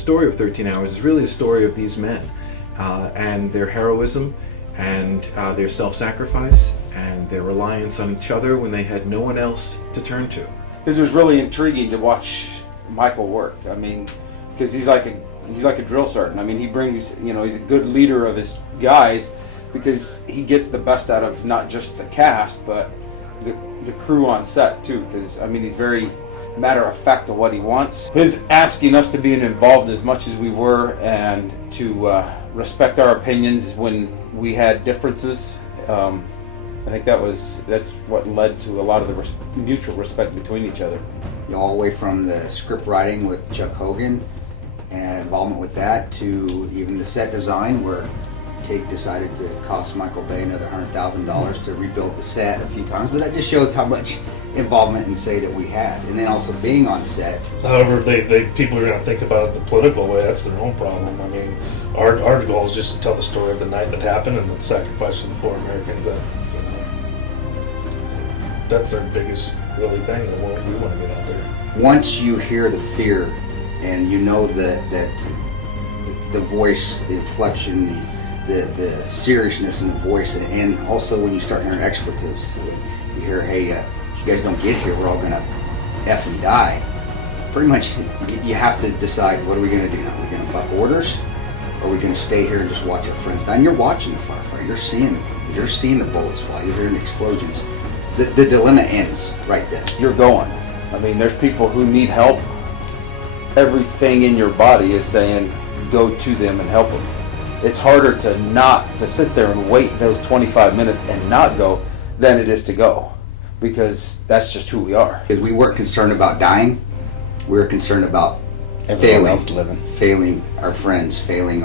story of 13 Hours is really a story of these men and their heroism and their self-sacrifice and their reliance on each other when they had no one else to turn to. This was really intriguing to watch Michael work. I mean, because he's like a drill sergeant. I mean, he brings, he's a good leader of his guys because he gets the best out of not just the cast, but the crew on set too. Because, I mean, he's very matter of fact of what he wants. His asking us to be involved as much as we were and to respect our opinions when we had differences. I think that's what led to a lot of the mutual respect between each other. All the way from the script writing with Chuck Hogan and involvement with that to even the set design where Tate decided to cost Michael Bay another $100,000 to rebuild the set a few times, but that just shows how much involvement and say that we had. And then also being on set. However, people are going to think about it the political way. That's their own problem. I mean, our goal is just to tell the story of the night that happened and the sacrifice of the 4 Americans. That's our biggest really thing that we want to get out there. Once you hear the fear and you know that the voice, the inflection, the seriousness in the voice, and also when you start hearing expletives, you hear, hey, if you guys don't get here, we're all gonna effing die. Pretty much, you have to decide, what are we gonna do now? Are we gonna buck orders? Or are we gonna stay here and just watch our friends die? And you're watching the firefight, you're seeing the bullets fly, you're hearing the explosions. The dilemma ends right then. You're going. I mean, there's people who need help. Everything in your body is saying, go to them and help them. It's harder to sit there and wait those 25 minutes and not go than it is to go, because that's just who we are. Because we weren't concerned about dying, we were concerned about failing our friends, failing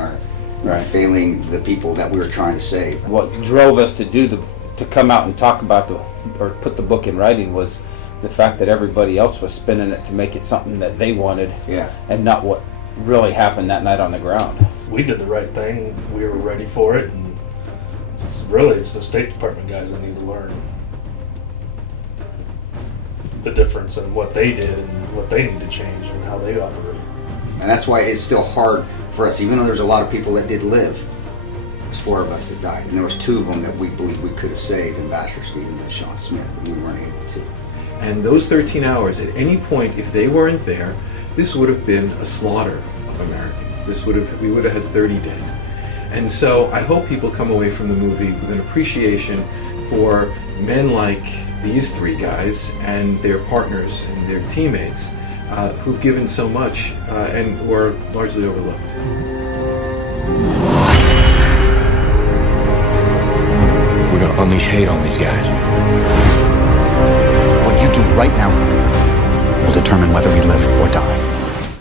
failing the people that we were trying to save. What drove us to come out and talk about or put the book in writing was the fact that everybody else was spinning it to make it something that they wanted, and not what really happened that night on the ground. We did the right thing. We were ready for it, and it's the State Department guys that need to learn the difference in what they did and what they need to change and how they operate. And that's why it's still hard for us, even though there's a lot of people that did live. There's 4 of us that died, and there was 2 of them that we believe we could have saved, Ambassador Stevens and Sean Smith, and we weren't able to. And those 13 hours, at any point, if they weren't there, this would have been a slaughter of Americans. We would have had 30 dead. And so I hope people come away from the movie with an appreciation for men like these 3 guys and their partners and their teammates who've given so much and were largely overlooked. We're going to unleash hate on these guys. What you do right now will determine whether we live or die.